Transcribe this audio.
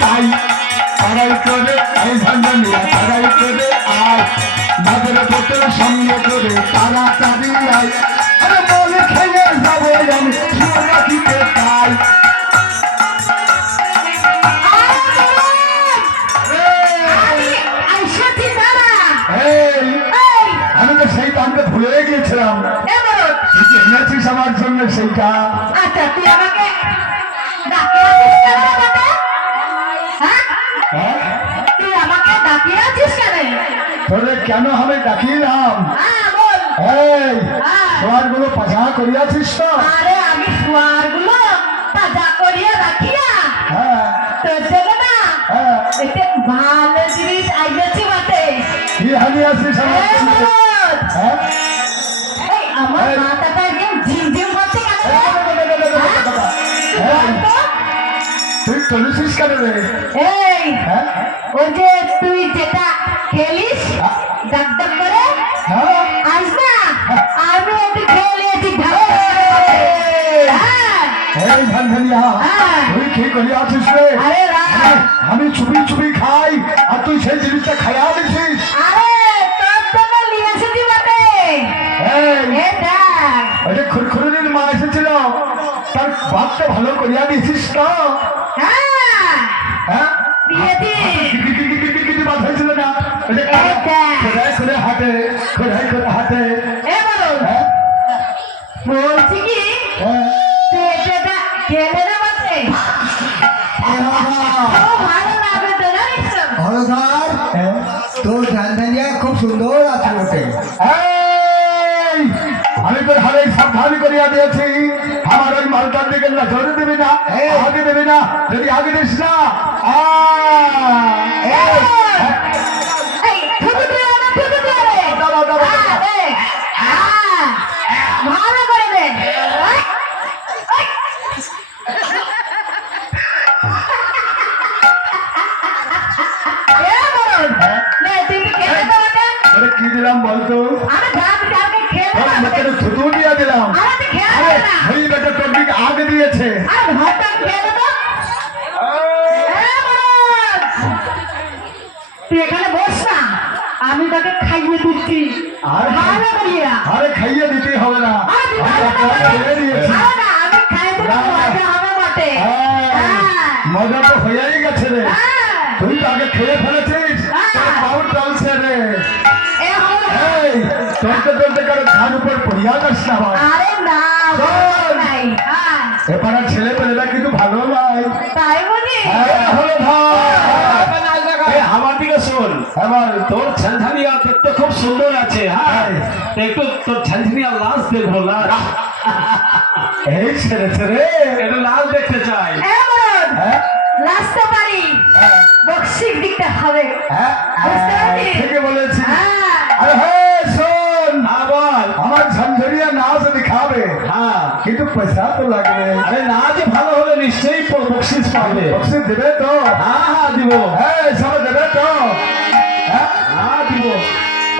তাই তারাই করে এই ঝঞ্ঝনিয়া তারাই করে আয়। নজর বোতল সঙ্গে করে তারা চাবি আয়। আরে বলে খেয়ে যাব আমি তাই তো সেই গানটা ভুলে গিয়েছিলাম। এনেছিস আমার জন্য সেইটা? আচ্ছা তুই আমাকে তোরে কেন আমি ডাকিলাম হ্যাঁ এই হ্যাঁ। গুলো পাজা করিয়াছিস তো? আরে আমি শুয়ারগুলো করিয়া রাখিয়া হ্যাঁ। তোর জন্য না এতে ভালো জিনিস আইয়াছি বটে কি হারিয়াছিস আমার এই জন্য? হ্যাঁ। এই আমার মাথাটা একদম ঝিমঝিম করছে কেন। তুই চলেছিস কেন রে? এই ওই যে হ্যাঁ। তুই কি করিয়াছিস রে আমি চুপি চুপি খাই আর তুই সেই জিনিসটা খাইয়া দিছিস আরে তোর মা এসেছিল বাপটা ভালো করিয়া দিয়েছিস তো হ্যাঁ হ্যাঁ না ওই যে খেলে না বটে ভালো লাগবে তো জানিস তো? হলধর তোর ধানধানিয়া খুব সুন্দর আছে বটে এই! আমি তোর হারে সাবধান করিয়া দিয়েছি আমার ওই মালটার দিকে নজর দিবি না! আগে দেবে না যদি আগে দিস না আ! কি দিলাম বলতো? থুতু দিয়া দিলাম। ওই বেটা তোর দিকে আগে দিয়েছে। তুই এখানে বস না। আমি তোকে খাইয়ে দিচ্ছি। আর ভালো করিয়া। আরে খাইয়ে দিতে হবে না। মজা হ্যাঁ। তো হয়েই গেছে রে। হ্যাঁ। তুই তো আগে খেয়ে ফেলেছিস। হ্যাঁ। চলতে চলতে কারও ধান উপর পড়িয়া যাস না ভাই আরে না। হ্যাঁ, এপাড়ার ছেলে পেলেরা কিন্তু ভালো নয় তাই বুঝি? হ্যাঁ, হলো ভাই। এই আমার দিকে শোন। এবার তোর ঝানঝানিয়া দেখতে খুব সুন্দর আছে হ্যাঁ একটু তোর ঝানঝানিয়া লাশ দেখব লাশ। এই ছেড়ে ছেড়ে একটু লাশ দেখতে চাই। বল, হ্যাঁ? লাস্ট পারি। আমার ঝঞ্ঝরিয়া নাচ দেখাবে হ্যাঁ কিন্তু পয়সা তো লাগবে আরে নাচ ভালো হলে নিশ্চয়ই প- বকশিস পাবে বক্সি দেবে তো হ্যাঁ হ্যাঁ দিব হ্যাঁ সব দেবে তো হ্যাঁ হ্যাঁ দিব